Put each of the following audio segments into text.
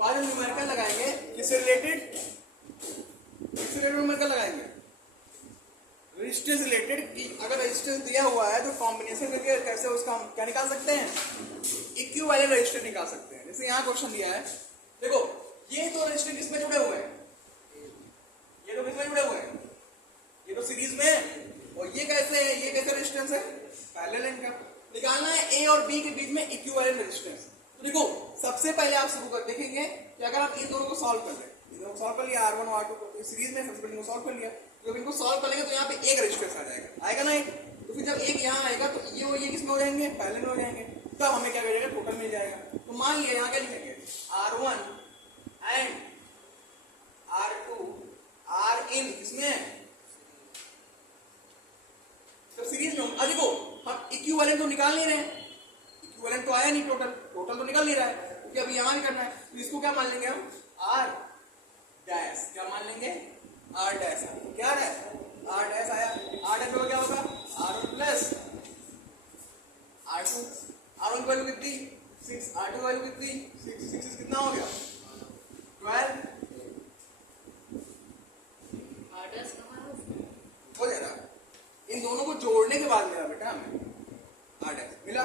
तो आज हम न्यूमेरिकल लगाएंगे किससे रिलेटेड, न्यूमेरिकल लगाएंगे रेजिस्टेंस रिलेटेड कि अगर रेजिस्टेंस दिया हुआ है तो कॉम्बिनेशन करके कैसे उसका हम क्या निकाल सकते हैं, इक्विवेलेंट रेजिस्टेंस निकाल सकते हैं। जैसे यहाँ क्वेश्चन दिया है, देखो ये तो रेजिस्टेंस किसमें जुड़े हुए हैं, ये तो किसमें जुड़े हुए हैं, ये तो सीरीज में है, और ये कैसे है, ये कैसे रेजिस्टेंस है, पैरेलल इनका निकालना है ए और बी के बीच में इक्विवेलेंट रेजिस्टेंस। तो देखो सबसे पहले आप शुरू कर देखेंगे कि अगर आप इन दोनों को सॉल्व कर लें, इन दोनों को सॉल्व कर लिया R1 और R2 को सीरीज में, सबसे पहले इनको सॉल्व कर लिया, जब इनको सॉल्व करेंगे तो यहाँ पे एक रेजिस्टेंस आ जाएगा, आएगा ना एक, तो फिर जब एक यहाँ आएगा तो ये और ये किसमें हो जाएंगे, पैरेलल में हो जाएंगे, तब हमें क्या करेगा, टोटल मिल जाएगा। तो मान लिया यहाँ क्या लिखेंगे, R1 and R2 R in किसमें है, तो सीरीज में। अब देखो हम इक्विवेलेंट तो निकाल नहीं रहे, इक्विवेलेंट तो आया नहीं, टोटल तो निकल नहीं रहा है, क्योंकि अभी यहां भी करना है, तो इसको क्या मान लेंगे हम, R डैश, क्या मान लेंगे, R डैश, क्या है R डैश आया, R डैश क्या होगा, R1 प्लस R2, R1 की वैल्यू कितनी 6, R2 वैल्यू कितनी 6, 6 कितना हो गया 12, R डैश हो जाएगा। इन दोनों को जोड़ने के बाद मिला बेटा हमें R डैश मिला।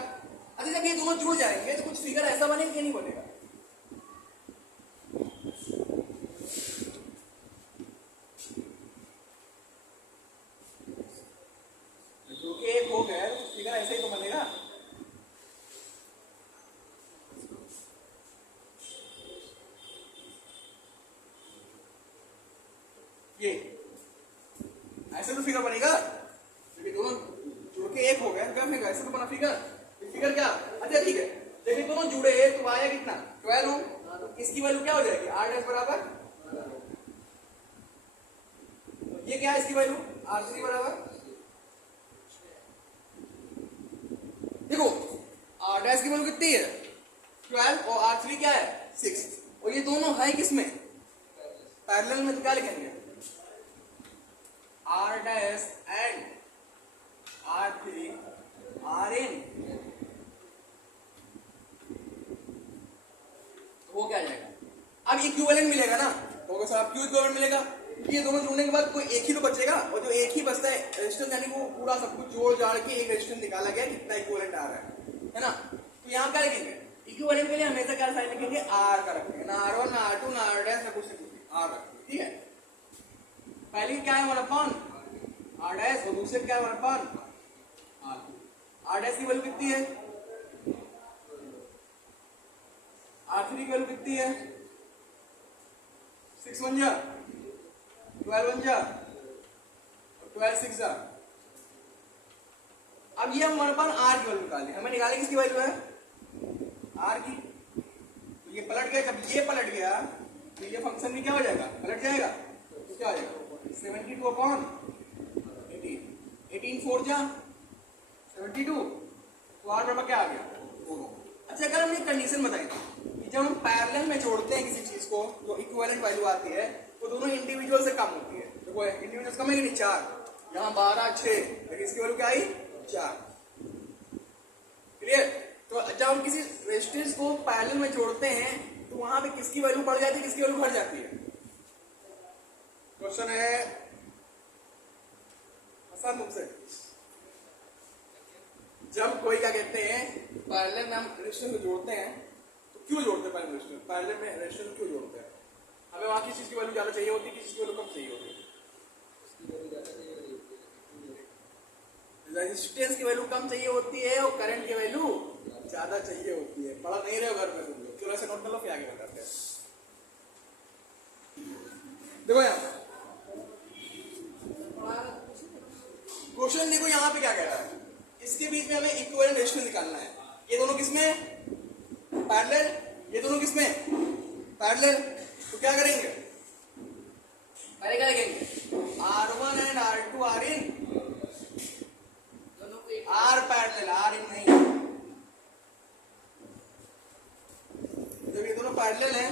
अच्छा जब ये दोनों जुड़ जाएंगे तो कुछ फिगर ऐसा बनेगा कि नहीं बनेगा, जो कि एक हो गया तो कुछ फिगर ऐसे ही तो बनेगा। ये ऐसे तो फिगर बनेगा, क्योंकि दोनों जुड़ के एक हो गए, क्या फिगर ऐसे तो बना फिगर, फिगर क्या, अच्छा ठीक है, जब ये दोनों जुड़े तो आया कितना 12, तो इसकी वैल्यू क्या हो जाएगी R डैश बराबर, ये क्या है इसकी वैल्यू R3 बराबर, देखो R डैश की वैल्यू कितनी है 12 और R3 क्या है 6, और ये दोनों है किसमें पैरेलल में, तो क्या लिखेंगे R dash and R3 R in, वो क्या जाएगा, अब इक्विवेलेंट मिलेगा ना, तो साहब क्यों इक्विवेलेंट मिलेगा, क्योंकि ये दोनों जुड़ने के बाद कोई एक ही तो बचेगा, और जो एक ही बचता है रेजिस्टेंस, यानी वो पूरा सब कुछ जोड़ जाड़ के एक रेजिस्टेंस निकाला गया, कितना इक्विवेलेंट आ रहा है ना। तो यहाँ क्या लिखेंगे, इक्विवेलेंट के लिए हमेशा क्या साइन लिखेंगे, R का रखेंगे, ना R1 ना R2 ना R डैश ना कुछ R रखेंगे, ठीक है। पहली क्या है 1/R डैश, और दूसरे क्या है 1/R, R डैश की वैल्यू कितनी है, R3 की वैल्यू कितनी है 6 1 जा 12 1 जा 12 6 जा। अब ये हम 1/R की वैल्यू निकालें, हमें निकालें किसकी वैल्यू है R की, तो ये पलट गया, जब ये पलट गया तो ये फंक्शन भी क्या हो जाएगा, पलट जाएगा, तो क्या हो जाएगा 72/18, 18 4 जा 72, तो R बराबर क्या आ गया। अच्छा अगर हमने कंडीशन बताई कि जब हम पैरेलल में जोड़ते हैं किसी चीज को जो इक्विवेलेंट वैल्यू आती है तो दोनों इंडिविजुअल से कम होती है, देखो इंडिविजुअल कम है कि नहीं 4, यहाँ 12 6, लेकिन इसकी वैल्यू क्या आई 4, क्लियर। तो जब हम किसी रेजिस्टेंस को पैरेलल में जोड़ते हैं तो वहां पे किसकी वैल्यू बढ़ जाती है, किसकी वैल्यू घट जाती है, क्वेश्चन है आसान मुझसे। जब कोई क्या कहते हैं पैरेलल में हम रेजिस्टेंस को जोड़ते हैं तो क्यों जोड़ते हैं, पैरेलल में रेजिस्टेंस क्यों जोड़ते हैं, हमें वहां किस चीज की वैल्यू ज्यादा चाहिए होती है, किस चीज की वैल्यू कम चाहिए होती है, रेजिस्टेंस की वैल्यू कम चाहिए होती है और करंट की वैल्यू ज्यादा चाहिए होती है। पढ़ा नहीं रहे हो घर में तुम लोग, चलो ऐसे नोट कर लो फिर आगे बताते हैं। देखो यहाँ क्वेश्चन देखो यहाँ पे क्या कह रहा है, इसके बीच में हमें इक्विवेलेंट रेजिस्टेंस निकालना है, ये दोनों किसमें पैरेलल, ये दोनों किसमें पैरेलल, तो क्या करेंगे पहले क्या लिखेंगे R1 and R2 R in, R parallel R in नहीं, जब ये दोनों पैरेलल हैं,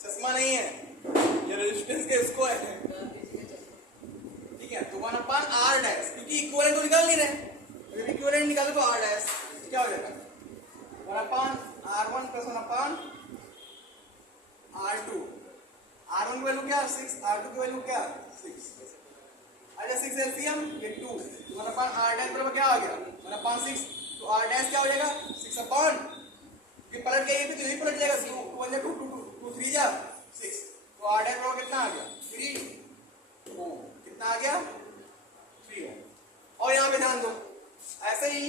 चश्मा नहीं है ये रेजिस्टेंस के इसको है, ठीक है, तो 1/R डैश, क्योंकि इक्विवेलेंट तो निकाल नहीं रहे, इक्विवेलेंट निकालो तो R डैश क्या हो जाएगा 1/R1 R1 plus 1 upon R2। R1 की वैल्यू क्या 6, R2 की वैल्यू क्या 6। अच्छा 6 एलसीएम ये 2, 1 अपॉन R डैश बराबर क्या आ गया 1 अपॉन 6। तो R डैश क्या हो जाएगा 6 अपॉन, ये पलट गया, ये भी तो यही पलट जाएगा, 2 1 जा 2 2 3 जा 6। तो R डैश बराबर कितना आ गया 3 ओम। कितना आ गया 3 ओम। और यहाँ पे ध्यान दो ऐसे ही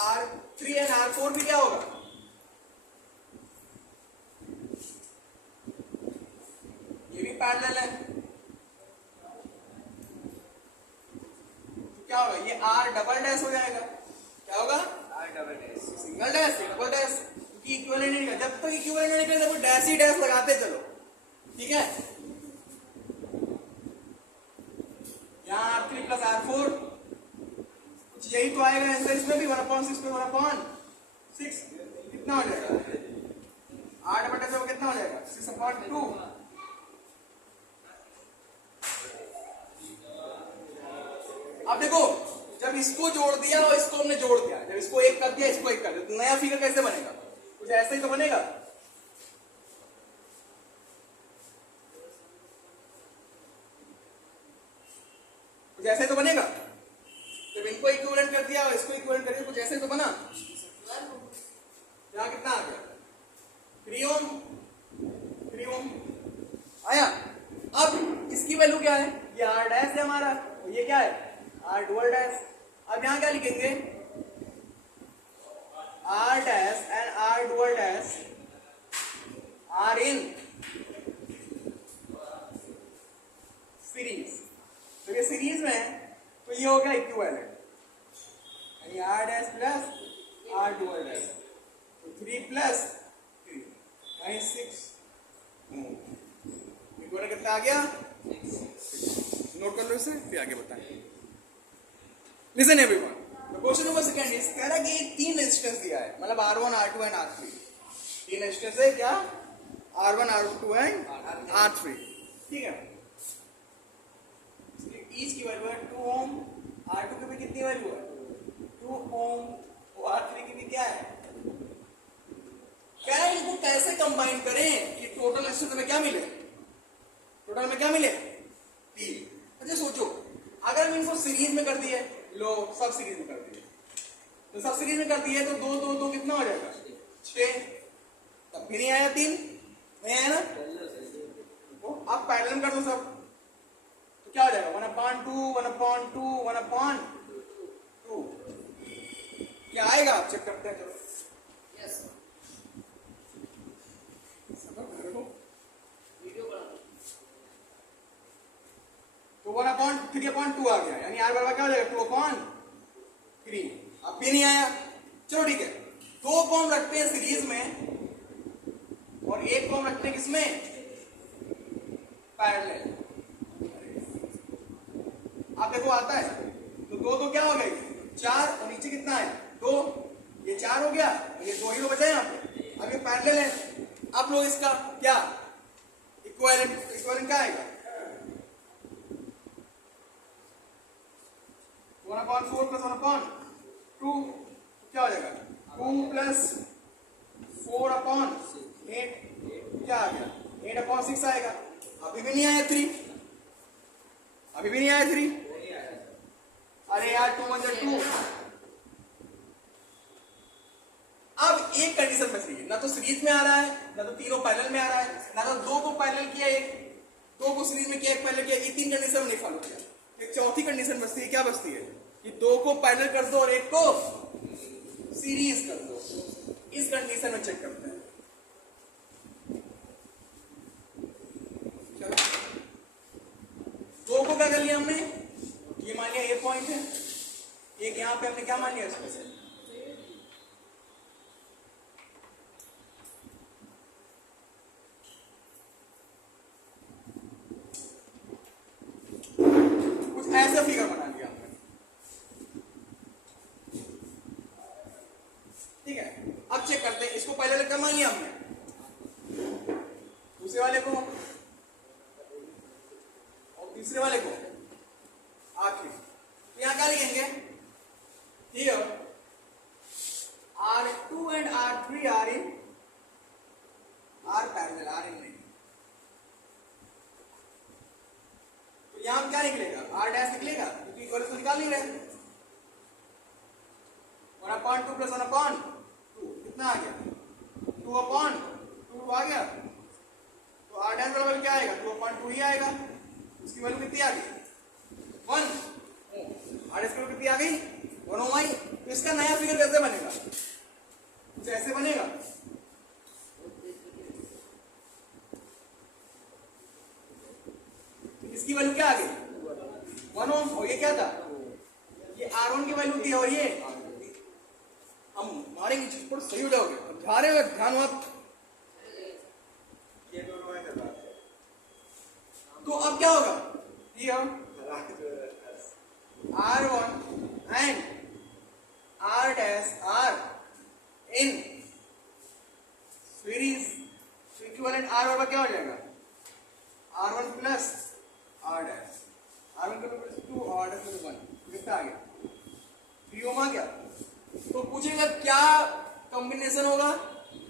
R3 एंड R4 भी क्या होगा, ये भी पैरेलल है। तो क्या होगा ये R डबल डैश हो जाएगा। क्या होगा R double dash, single dash double dash, क्योंकि इक्विवेलेंट नहीं निकला। जब तक इक्विवेलेंट नहीं निकले तब डैश ही डैश लगाते चलो, ठीक है। यहाँ R3 प्लस R4 कुछ यही तो आएगा आंसर इसमें भी 1/6 पे 1/6 कितना हो जाएगा 8 बटे 2 कितना हो जाएगा 6/2। अब देखो जब इसको जोड़ दिया और इसको हमने जोड़ दिया, जब इसको एक कर दिया इसको एक कर दिया, तो नया फिगर कैसे बनेगा, कुछ ऐसे ही तो बनेगा। कुछ ऐसे तो बनेगा। जब इनको इक्विवेलेंट कर दिया और इसको इक्विवेलेंट कर दिया, कुछ ऐसे तो बना। यहाँ कितना आ गया 3 ओम आया। अब इसकी वैल्यू क्या है, ये R डैश है हमारा, और ये क्या है R डबल डैश। अब यहाँ क्या लिखेंगे R dash and R double dash are in series. तो ये सीरीज में है तो ये हो गया इक्विवेलेंट, यानी R dash plus R double dash, तो 3 प्लस 3 यानी 6 इक्विवेलेंट कितना आ गया 6। नोट कर लो इसे फिर आगे बताएं। Listen everyone, the question number second is कह रहा है कि 3 रेजिस्टेंस दिया है, मतलब R1 R2 and R3। 3 resistance है क्या R1 R2 एंड R3, ठीक है। ईच की वैल्यू है 2 ओम, R2 की भी कितनी वैल्यू है 2 ओम, और R3 की भी क्या है। क्या है इनको कैसे कंबाइन करें कि टोटल रेजिस्टेंस में क्या मिले, टोटल में क्या मिले 3। अच्छा सोचो अगर हम इनको सीरीज में कर दिए, लो सब सीरीज में कर दिए, तो सब सीरीज में कर दिए तो 2 2 2 कितना हो जाएगा 6, तब भी नहीं आया 3, नहीं आया ना। तो आप पैरेलल में कर दो सब, तो क्या हो जाएगा 1/2 1/2 1/2 क्या आएगा, आप चेक करते हैं चलो। यस तो 1/3/2 आ गया, यानी R बराबर क्या हो जाएगा 2/3। अब भी नहीं आया, चलो ठीक है। 2 को हम रखते हैं सीरीज में और 1 को हम रखते हैं किसमें पैरेलल। आप देखो आता है तो 2 तो क्या हो गई 4 और नीचे कितना है 2, ये 4 हो गया और ये 2 ही तो बचा है यहाँ पे। अब ये पैरेलल है, आप लोग इसका क्या इक्विवेलेंट क्या आएगा 1/4 प्लस 1/2 क्या हो जाएगा 2 प्लस 4/8 क्या आ गया 8/6 आएगा। अभी भी नहीं आया 3, अभी भी नहीं आया 3। अरे यार 2 1 2। अब एक कंडीशन बच रही है, ना तो सीरीज में आ रहा है, ना तो तीनों पैरेलल में आ रहा है, ना तो 2 को पैरेलल किया, 2 को सीरीज में किया, 1 पैरेलल किया। ये 3 कंडीशन नहीं फॉलो किया। एक चौथी कंडीशन बचती है, क्या बचती है कि 2 को पैरेलल कर दो और 1 को सीरीज कर दो। इस कंडीशन में चेक करते हैं। चलो 2 को क्या कर लिया हमने, ये मान लिया ए पॉइंट है, एक यहां पे हमने क्या मान लिया इसमें से कुछ ऐसा फिगर बना लिया हमने, ठीक है। अब चेक करते हैं, इसको पहले क्या मान लिया हमने, दूसरे वाले को और तीसरे वाले को आखिरी। तो यहां क्या लिखेंगे here R2 and R3 are in क्या निकलेगा, आर डैश निकलेगा, क्योंकि इक्वल तो निकाल नहीं रहे। 1/2 प्लस 1/2 कितना आ गया, 2/2 आ गया। तो आर डैश का वैल्यू क्या आएगा, 2/2 ही आएगा। उसकी वैल्यू कितनी आ गई, 1। आर डैश की वैल्यू कितनी आ गई, 1 ओम आई। तो इसका नया फिगर कैसे बनेगा, कुछ ऐसे बनेगा। इसकी वैल्यू क्या आ गई, 1 ओम। और ये क्या था, ये R1 की वैल्यू थी। और ये हम मारेंगे चीज पर सही हो जाओगे। अब जा रहे हो, ध्यान मत। तो अब क्या होगा, ये हम R1 and R dash are in series, equivalent R और क्या हो जाएगा, R1 plus R dash, R1 plus 2 R dash plus 1 कितना आ गया, 3 ओम आ गया। तो पूछेगा क्या कॉम्बिनेशन होगा,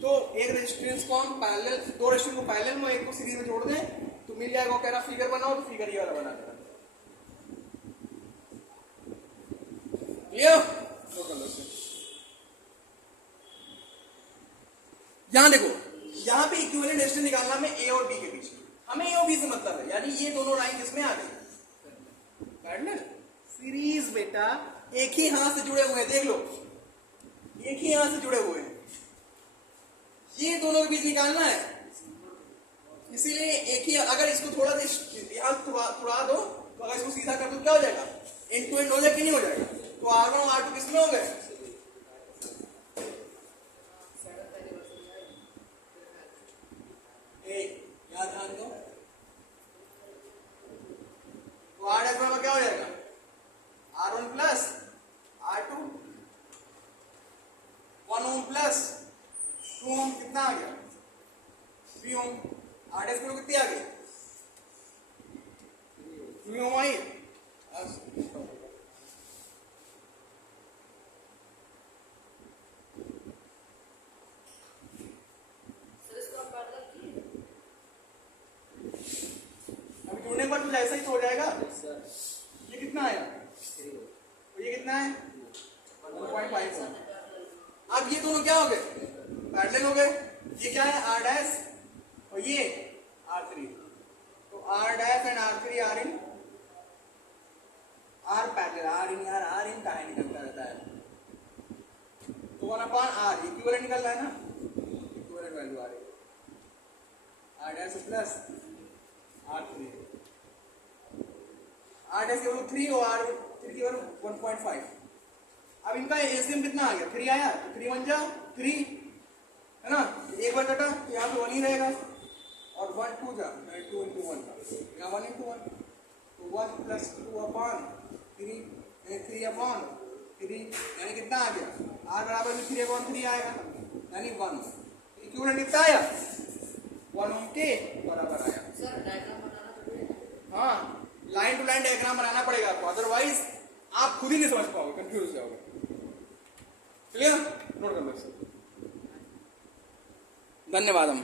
तो एक रेजिस्टेंस को हम पैरेलल, दो रेजिस्टेंस को पैरेलल में एक को सीरीज में जोड़ दें तो मिल जाएगा। कह रहा फिगर बनाओ, तो फिगर ये वाला बना देना। यहां देखो, यहां पे इक्विवेलेंट रेजिस्टेंस निकालना में ए और बी के बीच, हमें ए और बी से मतलब है, यानी ये दोनों लाइन किसमें आ गई, पैरेलल सीरीज। बेटा एक ही हाथ से जुड़े हुए हैं, देख लो एक ही हाथ से जुड़े हुए हैं, ये दोनों के बीच निकालना है। इसीलिए एक ही, अगर इसको थोड़ा सा यहां थोड़ा दो, तो अगर इसको सीधा कर दो क्या हो जाएगा, एंड टू एंड हो जाएगा कि नहीं हो जाएगा। तो R1 और R2 किसमें हो गए, याद ध्यान दो। तो R डैश बराबर क्या हो जाएगा, R1 plus R2, 1 ohm plus 2 ओम कितना आ गया, 3 ओम। R डैश की कितनी आ गई, 3 ओम आई। अभी जोड़ने पर तो ऐसा ही तो हो जाएगा। ये कितना आया, तो ये कितना है, 1.5 ओम। अब ये दोनों क्या हो गए, पैरेलल हो गए। ये क्या है, R डैश और ये R3। तो R dash and R3 are in are parallel, are in यार, आर इन कहाँ निकलता रहता है। तो 1/r इक्विवेलेंट निकल रहा है ना, इक्विवेलेंट वैल्यू आ रही है R dash plus R3। R dash की वैल्यू 3 और R3 की वैल्यू 1.5। अब इनका एलसीएम कितना आ गया, 3 आया। 3 1 जा 3 है ना, एक बार कटा तो यहाँ पे 1 ही रहेगा। और 1 2 जा 2 into 1 यहाँ 1 into 1, तो 1 प्लस 2/3 यानी 3/3 यानी कितना आ गया, R बराबर में 3/3 आएगा यानी 1। इक्विवेलेंट कितना आया, 1 ओम के बराबर आया। सर डायग्राम बनाना पड़ेगा, हाँ लाइन टू लाइन डायग्राम बनाना पड़ेगा आपको, अदरवाइज आप खुद ही नहीं समझ पाओगे, कंफ्यूज हो जाओगे। क्लियर, नोट कर लो। धन्यवाद। हम